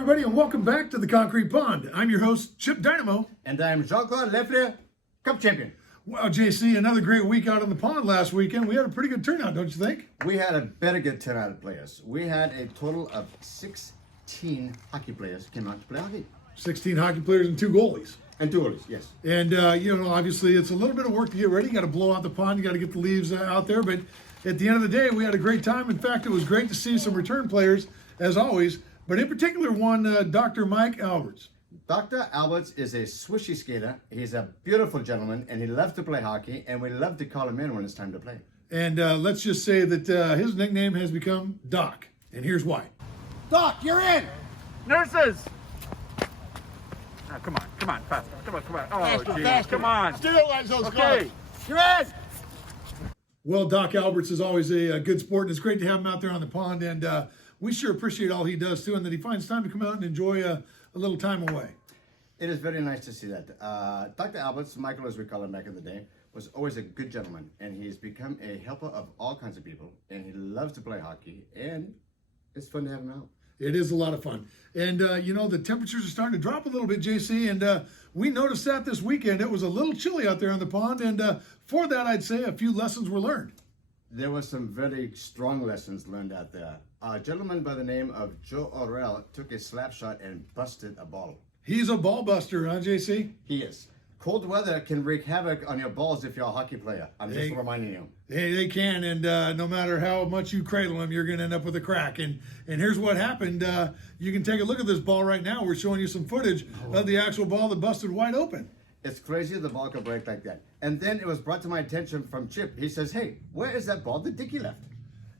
everybody, and welcome back to the Concrete Pond. I'm your host, Chip Dynamo. And I'm Jean Claude, Lefleur, Cup champion. Wow, JC, another great week out on the pond last weekend. We had a pretty good turnout, don't you think? We had a very good turnout of players. We had a total of 16 hockey players came out to play hockey. 16 hockey players and 2 goalies. And 2 goalies, yes. And, obviously it's a little bit of work to get ready. You got to blow out the pond. You got to get the leaves out there. But at the end of the day, we had a great time. In fact, it was great to see some return players, as always. But in particular, one, Dr. Mike Alberts. Dr. Alberts is a swishy skater. He's a beautiful gentleman, and he loves to play hockey, and we love to call him in when it's time to play. And let's just say that his nickname has become Doc. And here's why. Doc, you're in! Nurses! Oh, come on, faster. Come on. Oh, geez, come on. Sterilize those Okay. You're in! Well, Doc Alberts is always a good sport, and it's great to have him out there on the pond. And we sure appreciate all he does, too, and that he finds time to come out and enjoy a little time away. It is very nice to see that. Dr. Alberts, Michael as we call him back in the day, was always a good gentleman, and he's become a helper of all kinds of people, and he loves to play hockey, and it's fun to have him out. It is a lot of fun. And, the temperatures are starting to drop a little bit, JC, and we noticed that this weekend. It was a little chilly out there on the pond, and for that, I'd say a few lessons were learned. There were some very strong lessons learned out there. A gentleman by the name of Joe Orell took a slap shot and busted a ball. He's a ball buster, huh, JC? He is. Cold weather can wreak havoc on your balls if you're a hockey player. I'm just reminding you. Hey, they can, and no matter how much you cradle them, you're going to end up with a crack. And here's what happened. You can take a look at this ball right now. We're showing you some footage of the actual ball that busted wide open. It's crazy the ball could break like that. And then it was brought to my attention from Chip. He says, hey, where is that ball that Dickie left?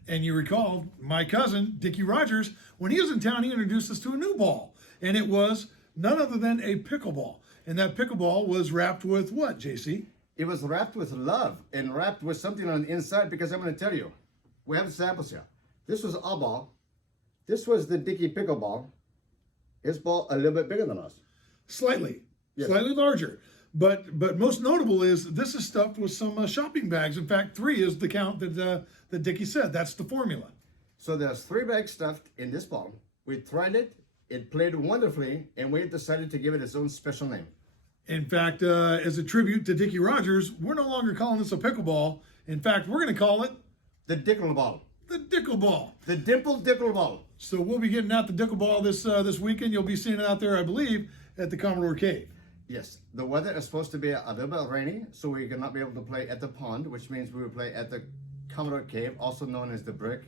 And you recall, my cousin, Dickie Rogers, when he was in town, he introduced us to a new ball. And it was none other than a pickleball. And that pickleball was wrapped with what, JC? It was wrapped with love and wrapped with something on the inside, because I'm going to tell you, we have the samples here. This was our ball. This was the Dickie pickleball. His ball a little bit bigger than us. Slightly. Yes. Slightly larger. But most notable is this is stuffed with some shopping bags. In fact, 3 is the count that Dickie said. That's the formula. So there's 3 bags stuffed in this ball. We tried it. It played wonderfully, and we decided to give it its own special name. In fact, as a tribute to Dickie Rogers, we're no longer calling this a pickleball. In fact, we're going to call it The Dickle Ball. the Dickleball. The Dimple Dickle Ball. So we'll be getting out the Dickleball this weekend. You'll be seeing it out there, I believe, at the Commodore Cave. Yes, the weather is supposed to be a little bit rainy, so we're not be able to play at the pond, which means we will play at the Commodore Cave, also known as the Brick.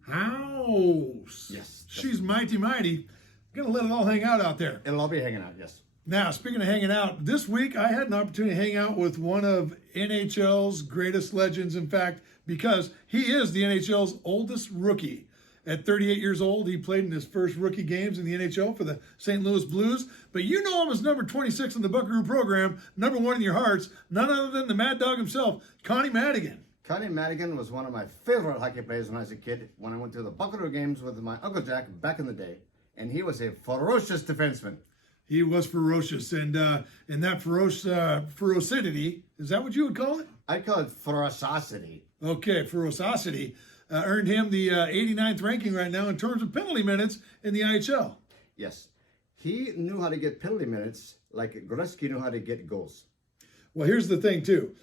House. Yes. She's mighty. Gonna let it all hang out there. It'll all be hanging out, yes. Now, speaking of hanging out, this week I had an opportunity to hang out with one of NHL's greatest legends. In fact, because he is the NHL's oldest rookie. At 38 years old, he played in his first rookie games in the NHL for the St. Louis Blues. But you know him as number 26 in the Buckaroo program, number 1 in your hearts, none other than the Mad Dog himself, Connie Madigan. Connie Madigan was one of my favorite hockey players when I was a kid, when I went to the Buckaroo games with my Uncle Jack back in the day. And he was a ferocious defenseman. He was ferocious, and that ferocity, is that what you would call it? I'd call it ferocity. Okay, ferocity earned him the 89th ranking right now in terms of penalty minutes in the IHL. Yes. He knew how to get penalty minutes like Gretzky knew how to get goals. Well, here's the thing, too.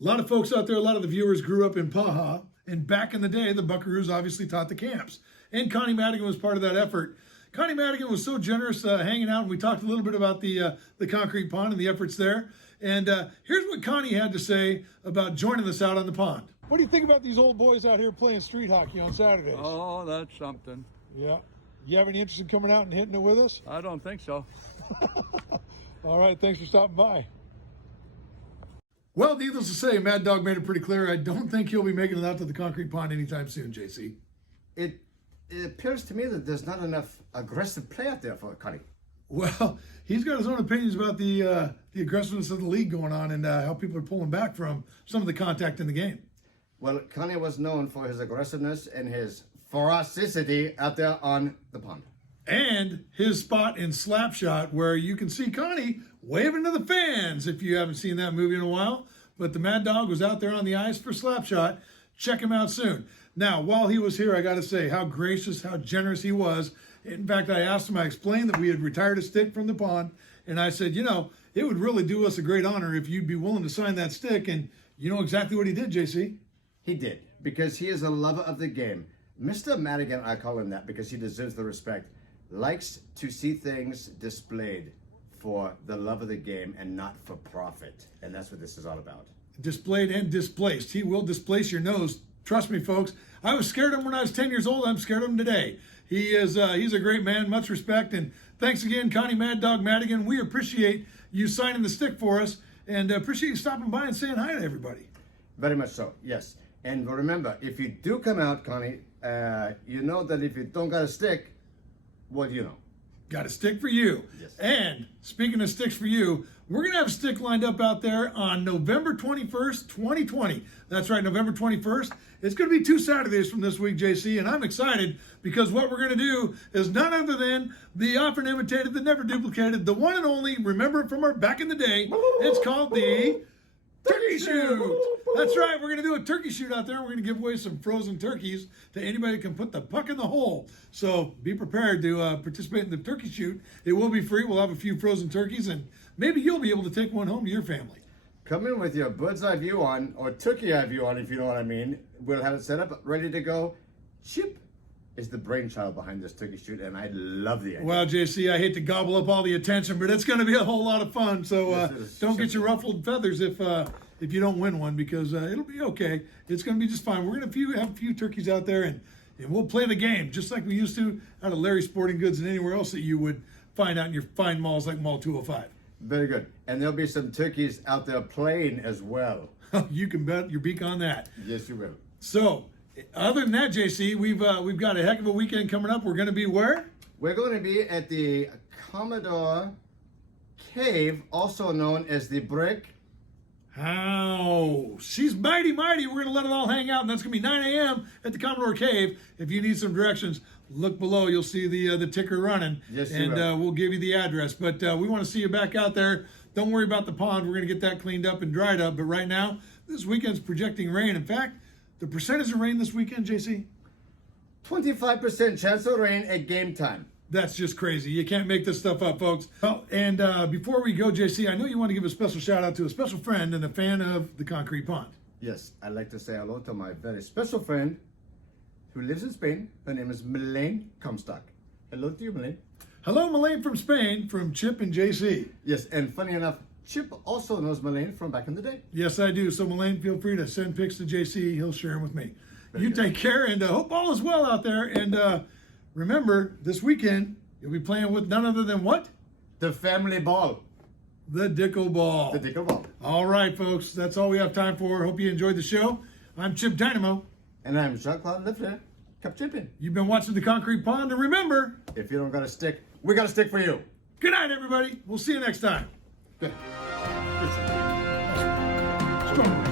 A lot of folks out there, a lot of the viewers grew up in Paha, and back in the day, the Buckaroos obviously taught the camps. And Connie Madigan was part of that effort. Connie Madigan was so generous hanging out, and we talked a little bit about the concrete pond and the efforts there. And here's what Connie had to say about joining us out on the pond. What do you think about these old boys out here playing street hockey on Saturdays? Oh, that's something. Yeah. You have any interest in coming out and hitting it with us? I don't think so. All right, thanks for stopping by. Well, needless to say, Mad Dog made it pretty clear. I don't think he'll be making it out to the concrete pond anytime soon, JC. It appears to me that there's not enough aggressive play out there for Connie. Well, he's got his own opinions about the aggressiveness of the league going on and how people are pulling back from some of the contact in the game. Well, Connie was known for his aggressiveness and his ferocity out there on the pond. And his spot in Slapshot, where you can see Connie waving to the fans, if you haven't seen that movie in a while. But the Mad Dog was out there on the ice for Slapshot. Check him out soon. Now, while he was here, I got to say how gracious, how generous he was In fact, I asked him, I explained that we had retired a stick from the pond, and I said, it would really do us a great honor if you'd be willing to sign that stick. And you know exactly what he did, JC. He did, because he is a lover of the game. Mr. Madigan, I call him that because he deserves the respect, likes to see things displayed for the love of the game and not for profit. And that's what this is all about. Displayed and displaced. He will displace your nose. Trust me, folks. I was scared of him when I was 10 years old. I'm scared of him today. He's a great man. Much respect. And thanks again, Connie Mad Dog Madigan. We appreciate you signing the stick for us and appreciate you stopping by and saying hi to everybody. Very much so, yes. And remember, if you do come out, Connie, you know that if you don't got a stick, what do you know? Got a stick for you. Yes. And speaking of sticks for you, we're going to have a stick lined up out there on November 21st, 2020. That's right, November 21st. It's going to be 2 Saturdays from this week, JC, and I'm excited because what we're going to do is none other than the often imitated, the never duplicated, the one and only, remember it from our back in the day, it's called the Turkey Shoot. That's right, we're going to do a turkey shoot out there. We're going to give away some frozen turkeys to anybody who can put the puck in the hole. So be prepared to participate in the turkey shoot. It will be free. We'll have a few frozen turkeys, and maybe you'll be able to take one home to your family. Come in with your bird's eye view on, or turkey eye view on, if you know what I mean. We'll have it set up, ready to go. Chip is the brainchild behind this turkey shoot, and I love the idea. Well, JC, I hate to gobble up all the attention, but it's going to be a whole lot of fun. So don't get your ruffled feathers if you don't win one, because it'll be okay. It's going to be just fine. We're going to have a few turkeys out there, and we'll play the game just like we used to out of Larry's Sporting Goods and anywhere else that you would find out in your fine malls like Mall 205. Very good. And there'll be some turkeys out there playing as well. You can bet your beak on that. Yes, you will. So, other than that, JC, we've got a heck of a weekend coming up. We're going to be where? We're going to be at the Commodore Cave, also known as the Brick. How? She's mighty. We're going to let it all hang out, and that's going to be 9 a.m. at the Commodore Cave. If you need some directions, look below. You'll see the ticker running, yes, and we'll give you the address. But we want to see you back out there. Don't worry about the pond. We're going to get that cleaned up and dried up. But right now, this weekend's projecting rain. In fact, the percentage of rain this weekend, JC? 25% chance of rain at game time. That's just crazy. You can't make this stuff up, folks. Oh, and before we go, JC, I know you want to give a special shout out to a special friend and a fan of the Concrete Pond. Yes, I'd like to say hello to my very special friend who lives in Spain. Her name is Melaine Comstock. Hello to you, Melaine. Hello, Melaine from Spain, from Chip and JC. Yes, and funny enough, Chip also knows Melaine from back in the day. Yes, I do. So, Melaine, feel free to send pics to JC. He'll share them with me. You take care, and hope all is well out there. And remember, this weekend, you'll be playing with none other than what? The family ball. The Dicko Ball. The Dicko Ball. All right, folks. That's all we have time for. Hope you enjoyed the show. I'm Chip Dynamo. And I'm Jean Claude Lifter. Cup Chipping. You've been watching the Concrete Pond, and remember, if you don't got a stick, we got a stick for you. Good night, everybody. We'll see you next time. Good. Strong.